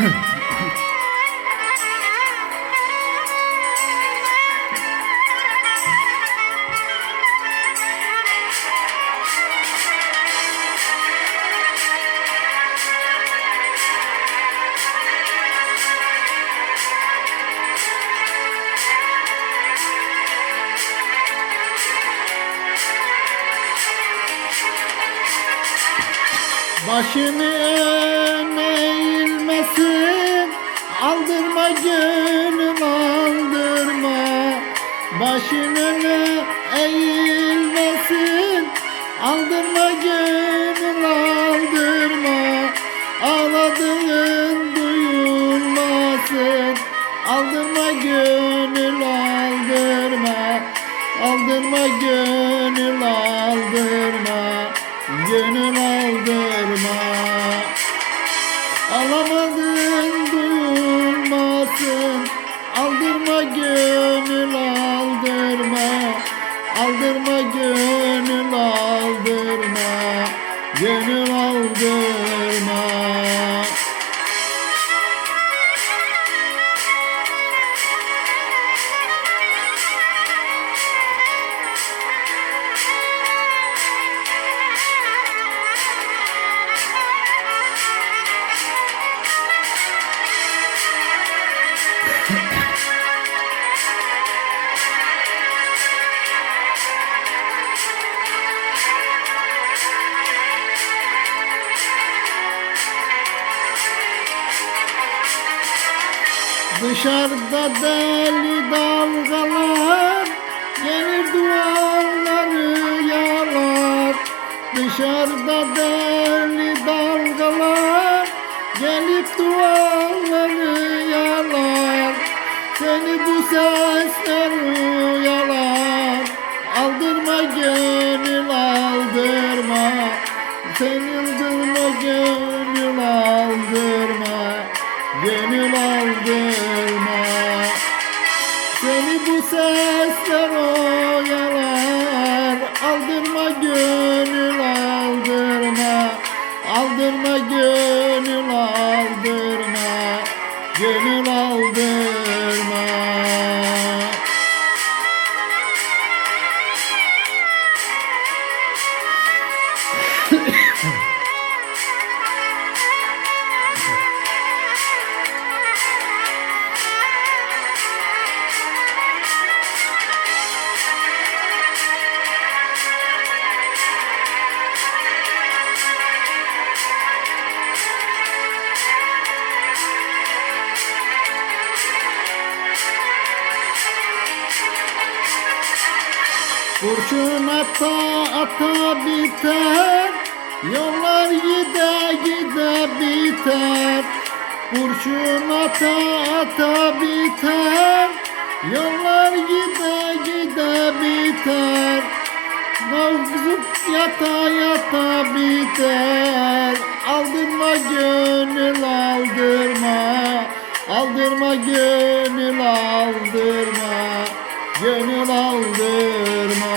Hmm. Başını öne eğilmesin. Aldırma gönül aldırma. Başını öne eğilmesin. Aldırma gönül aldırma. Ağladığın duyulmasın. Aldırma gönül aldırma. Aldırma gönül aldırma. Gönül aldırma duyulmasın Aldırma gönül aldırma. Aldırma gönül aldırma. Gönül Dışarıda deli dalgalar Gelir duvarları yalar. Dışarıda deli dalgalar Gelip duvarları yalar. Seni bu sesler uyalar. Aldırma gönül aldırma. Seni aldırma gönül Seni bu sesler oyalar. Aldırma gönül aldırma. Aldırma gönül Kurşun ata ata biter Yollar gide gide biter. Kurşun ata ata biter Yollar gide gide biter. Navzuk yata yata biter. Aldırma gönül aldırma. Aldırma gönül aldırma kaldırma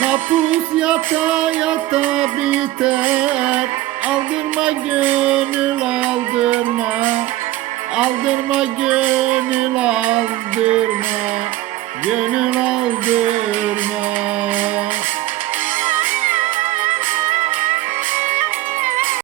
Mahpus yata yata biter. Aldırma gönül aldırma. Aldırma gönül aldırma. Gönül aldırma